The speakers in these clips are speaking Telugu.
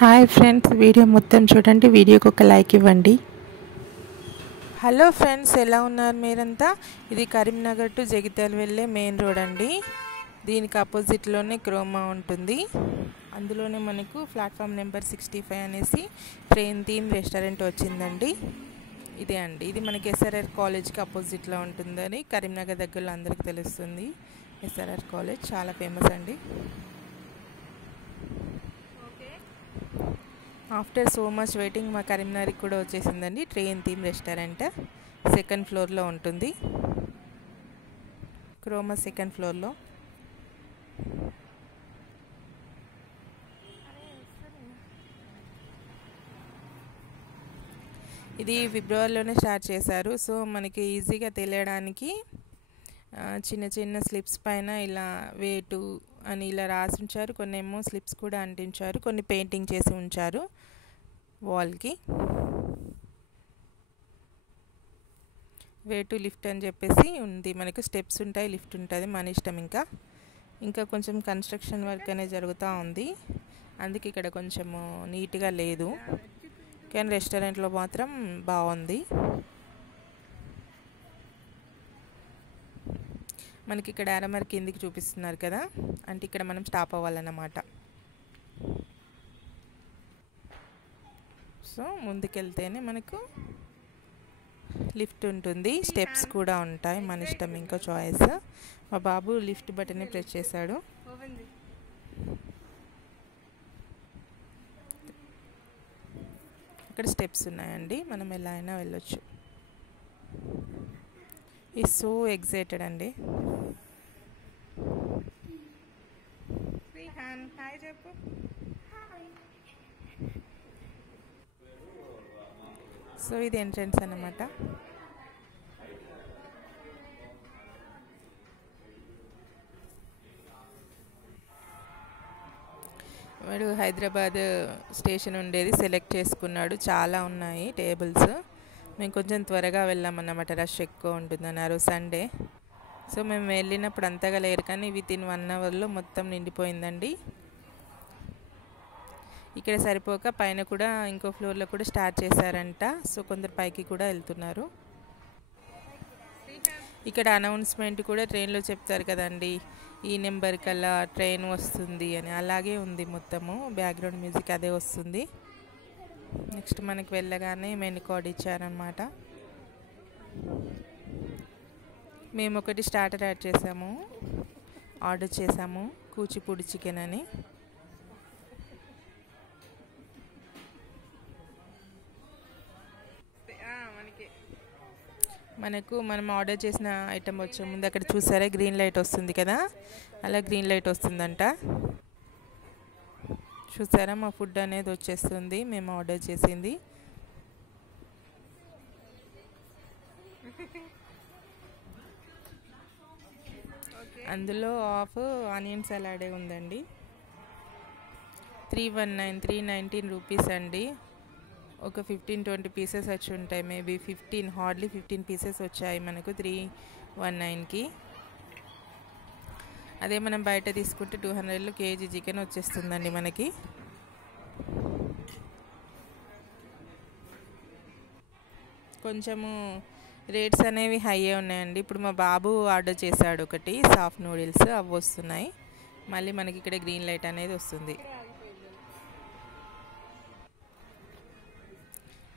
హాయ్ ఫ్రెండ్స్, వీడియో మొత్తం చూడండి, వీడియోకి ఒక లైక్ ఇవ్వండి. హలో ఫ్రెండ్స్, ఎలా ఉన్నారు మీరంతా? ఇది కరీంనగర్ టు జగిత్యాల వెళ్ళే మెయిన్ రోడ్ అండి. దీనికి ఆపోజిట్లోనే క్రోమా ఉంటుంది. అందులోనే మనకు ప్లాట్ఫామ్ నెంబర్ 65 అనేసి ట్రైన్ థీమ్ రెస్టారెంట్ వచ్చిందండి. ఇదే అండి, ఇది మనకి ఎస్ఆర్ఆర్ కాలేజ్కి ఆపోజిట్లో ఉంటుందని కరీంనగర్ దగ్గరలో అందరికీ తెలుస్తుంది. ఎస్ఆర్ఆర్ కాలేజ్ చాలా ఫేమస్ అండి. ఆఫ్టర్ సో మచ్ వెయిటింగ్ మా కరీంనగర్కి కూడా వచ్చేసిందండి. ట్రైన్ థీమ్ రెస్టారెంట్ సెకండ్ ఫ్లోర్లో ఉంటుంది. క్రోమా సెకండ్ ఫ్లోర్లో. ఇది ఫిబ్రవరిలోనే స్టార్ట్ చేశారు. సో మనకి ఈజీగా తెలియడానికి చిన్న చిన్న స్లిప్స్ పైన ఇలా వేటు అని ఇలా రాసి ఉంచారు. కొన్ని ఏమో స్లిప్స్ కూడా అంటించారు, కొన్ని పెయింటింగ్ చేసి ఉంచారు వాల్కి. వే టు లిఫ్ట్ అని చెప్పేసి ఉంది. మనకు స్టెప్స్ ఉంటాయి, లిఫ్ట్ ఉంటుంది, మన ఇష్టం. ఇంకా కొంచెం కన్స్ట్రక్షన్ వర్క్ అనేది జరుగుతూ ఉంది, అందుకే ఇక్కడ కొంచెము నీట్గా లేదు. కానీ రెస్టారెంట్లో మాత్రం బాగుంది. మనకి ఇక్కడ ఆరమర్ కిందికి చూపిస్తున్నారు కదా, అంటే ఇక్కడ మనం స్టాప్ అవ్వాలన్నమాట. సో ముందుకెళ్తేనే మనకు లిఫ్ట్ ఉంటుంది, స్టెప్స్ కూడా ఉంటాయి, మన ఇష్టం, ఇంకా చాయిస్. మా బాబు లిఫ్ట్ బటన్ని ప్రెస్ చేశాడు. ఇక్కడ స్టెప్స్ ఉన్నాయండి, మనం ఎలా అయినా వెళ్ళొచ్చు. ఈజ్ సో ఎక్సైటెడ్ అండి. హాయ్ చెప్పు. సో ఇది ఎంట్రన్స్ అన్నమాట. వాడు హైదరాబాద్ స్టేషన్ ఉండేది సెలెక్ట్ చేసుకున్నాడు. చాలా ఉన్నాయి టేబుల్స్. మేము కొంచెం త్వరగా వెళ్ళామన్నమాట, రష్ ఎక్కువ ఉంటుందన్నారు సండే. సో మేము వెళ్ళినప్పుడు అంతగా లేరు, కానీ వితిన్ 1 అవర్లో మొత్తం నిండిపోయిందండి. ఇక్కడ సరిపోక పైన కూడా ఇంకో ఫ్లోర్లో కూడా స్టార్ట్ చేశారంట. సో కొందరు పైకి కూడా వెళ్తున్నారు. ఇక్కడ అనౌన్స్మెంట్ కూడా ట్రైన్లో చెప్తారు కదండి, ఈ నెంబర్ కల్లా ట్రైన్ వస్తుంది అని. అలాగే ఉంది మొత్తము, బ్యాక్గ్రౌండ్ మ్యూజిక్ అదే వస్తుంది. నెక్స్ట్ మనకి వెళ్ళగానే మెనూ కార్డ్ ఇచ్చారనమాట. మేము ఒకటి స్టార్టర్ యాడ్ చేసాము, ఆర్డర్ చేసాము, కూచిపూడి చికెన్ అని. మనం ఆర్డర్ చేసిన ఐటెం వచ్చే ముందు అక్కడ చూసారా గ్రీన్ లైట్ వస్తుంది కదా, అలా గ్రీన్ లైట్ వస్తుందంట. చూసారా మా ఫుడ్ అనేది వచ్చేస్తుంది, మేము ఆర్డర్ చేసింది. అందులో ఆఫ్ ఆనియన్ సలాడే ఉందండి. 319 రూపీస్ అండి. ఒక 15-20 పీసెస్ వచ్చి ఉంటాయి, మేబీ 15, హార్డ్లీ 15 పీసెస్ వచ్చాయి మనకు 319కి. అదే మనం బయట తీసుకుంటే 200లో కేజీ చికెన్ వచ్చేస్తుందండి మనకి. కొంచెము రేట్స్ అనేవి హైయే ఉన్నాయండి. ఇప్పుడు మా బాబు ఆర్డర్ చేశాడు ఒకటి సాఫ్ట్ నూడిల్స్, అవి వస్తున్నాయి. మళ్ళీ మనకి ఇక్కడ గ్రీన్ లైట్ అనేది వస్తుంది.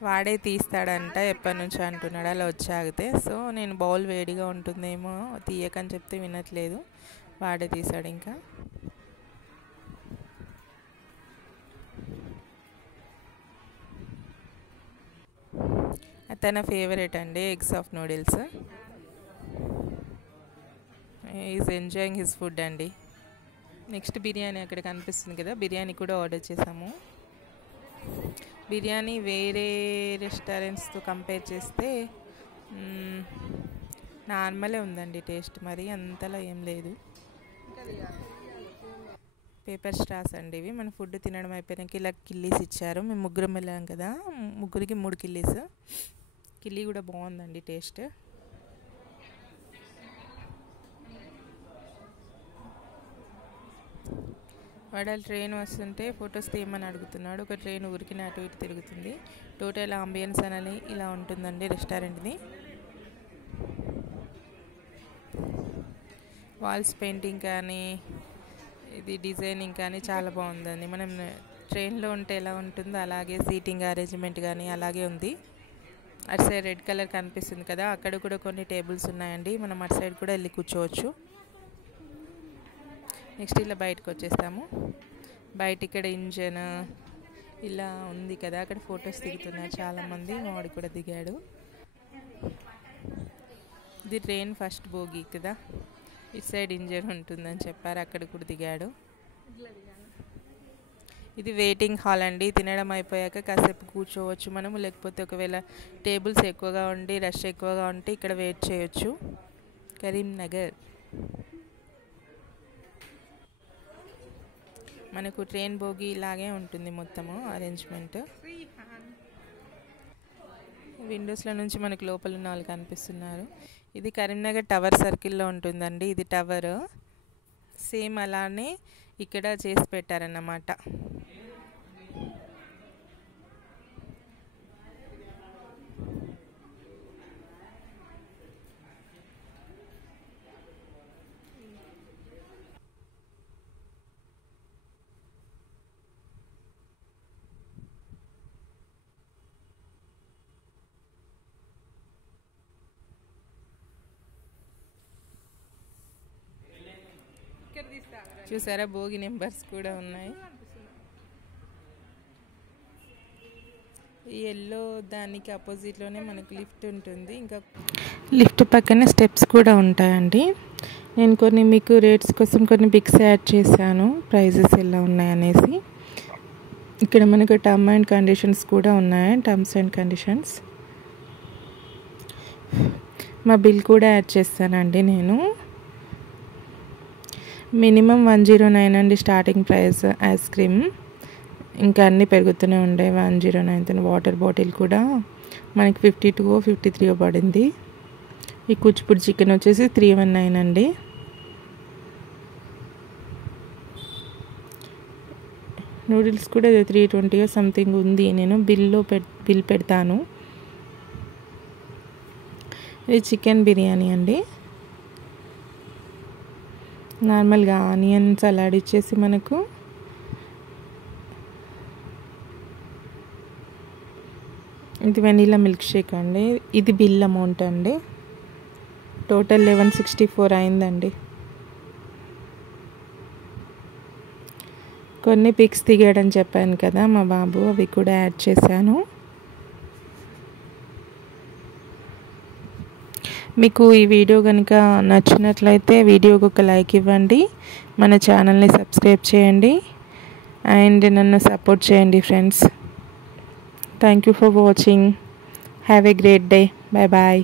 వాడే తీస్తాడంట, ఎప్పటి నుంచో అంటున్నాడు అలా వచ్చాగితే. సో నేను బౌల్ వేడిగా ఉంటుందేమో తీయకని చెప్తే వినట్లేదు, వాడే తీసాడు. ఇంకా తన ఫేవరెట్ అండి egg soft noodles. Is enjoying his food అండి. నెక్స్ట్ బిర్యానీ అక్కడ కనిపిస్తుంది కదా, బిర్యానీ కూడా ఆర్డర్ చేసాము. బిర్యానీ వేరే రెస్టారెంట్స్తో కంపేర్ చేస్తే నార్మలే ఉందండి టేస్ట్, మరి అంతలా ఏం లేదు. పేపర్ స్ట్రాస్ అండి ఇవి. మన ఫుడ్ తినడం అయిపోయాక ఇలా కిల్లీస్ ఇచ్చారు. మేము ముగ్గురం వెళ్ళాం కదా, ముగ్గురికి 3 కిల్లీస్. కిల్లీ కూడా బాగుందండి టేస్ట్. వాడు ట్రైన్ వస్తుంటే ఫొటోస్ తీయమని అడుగుతున్నాడు. ఒక ట్రైన్ ఊరికి అటు ఇటు తిరుగుతుంది. టోటల్ అంబియన్స్ అనేది ఇలా ఉంటుందండి రెస్టారెంట్ది. వాల్స్ పెయింటింగ్ కానీ ఇది డిజైనింగ్ కానీ చాలా బాగుందండి. మనం ట్రైన్లో ఉంటే ఎలా ఉంటుందో అలాగే సీటింగ్ అరేంజ్మెంట్ కానీ అలాగే ఉంది. అటు సైడ్ రెడ్ కలర్ కనిపిస్తుంది కదా, అక్కడ కూడా కొన్ని టేబుల్స్ ఉన్నాయండి. మనం అటు సైడ్ కూడా వెళ్ళి కూర్చోవచ్చు. నెక్స్ట్ ఇలా బయటకు వచ్చేస్తాము. బయట ఇక్కడ ఇంజన్ ఇలా ఉంది కదా, అక్కడ ఫొటోస్ దిగుతున్నారు చాలామంది. మామిడి కూడా దిగాడు. ఇది ట్రైన్ ఫస్ట్ బోగి కదా, ఇటు సైడ్ ఇంజన్ ఉంటుందని చెప్పారు, అక్కడ కూడా దిగాడు. ఇది వెయిటింగ్ హాల్ అండి. తినడం అయిపోయాక కాసేపు కూర్చోవచ్చు మనము, లేకపోతే ఒకవేళ టేబుల్స్ ఎక్కువగా ఉండి రష్ ఎక్కువగా ఉంటే ఇక్కడ వెయిట్ చేయొచ్చు. కరీంనగర్ మనకు ట్రైన్ బోగి ఇలాగే ఉంటుంది మొత్తము అరేంజ్మెంట్. విండోస్లో నుంచి మనకు లోపల ఉన్న వాళ్ళు కనిపిస్తున్నారు. ఇది కరీంనగర్ టవర్ సర్కిల్లో ఉంటుందండి. ఇది టవర్ సేమ్ అలానే ఇక్కడ చేసి పెట్టారన్నమాట. చూసారా భోగి నెంబర్స్ కూడా ఉన్నాయి. ఈ ఎల్లో దానికి ఆపోజిట్లోనే మనకు లిఫ్ట్ ఉంటుంది. ఇంకా లిఫ్ట్ పక్కన స్టెప్స్ కూడా ఉంటాయండి. నేను కొన్ని మీకు రేట్స్ కోసం కొన్ని పిక్స్ యాడ్ చేశాను, ప్రైజెస్ ఎలా ఉన్నాయనేసి. ఇక్కడ మనకు టర్మ్ అండ్ కండిషన్స్ కూడా ఉన్నాయి, టర్మ్స్ అండ్ కండిషన్స్. మా బిల్ కూడా యాడ్ చేస్తానండి నేను. మినిమం 109 అండి స్టార్టింగ్ ప్రైస్ ఐస్ క్రీమ్. ఇంకా అన్నీ పెరుగుతూనే ఉండే 109. వాటర్ బాటిల్ కూడా మనకి 52 53 పడింది. ఈ కూచిపూడి చికెన్ వచ్చేసి 319 అండి. నూడిల్స్ కూడా 320 సంథింగ్ ఉంది. నేను బిల్ పెడతాను. ఇది చికెన్ బిర్యానీ అండి. నార్మల్గా ఆనియన్ సలాడ్ ఇచ్చేసి మనకు ఇది వెనీలా మిల్క్ షేక్ అండి. ఇది బిల్ అమౌంట్ అండి. టోటల్ 1164 అయిందండి. కొన్ని పిక్స్ దిగాడని చెప్పాను కదా మా బాబు, అవి కూడా యాడ్ చేశాను. మీకు ఈ వీడియో కనుక నచ్చినట్లయితే వీడియోకి ఒక లైక్ ఇవ్వండి, మన ఛానల్ని సబ్స్క్రైబ్ చేయండి అండ్ నన్ను సపోర్ట్ చేయండి friends. Thank you for watching. Have a great day. Bye bye.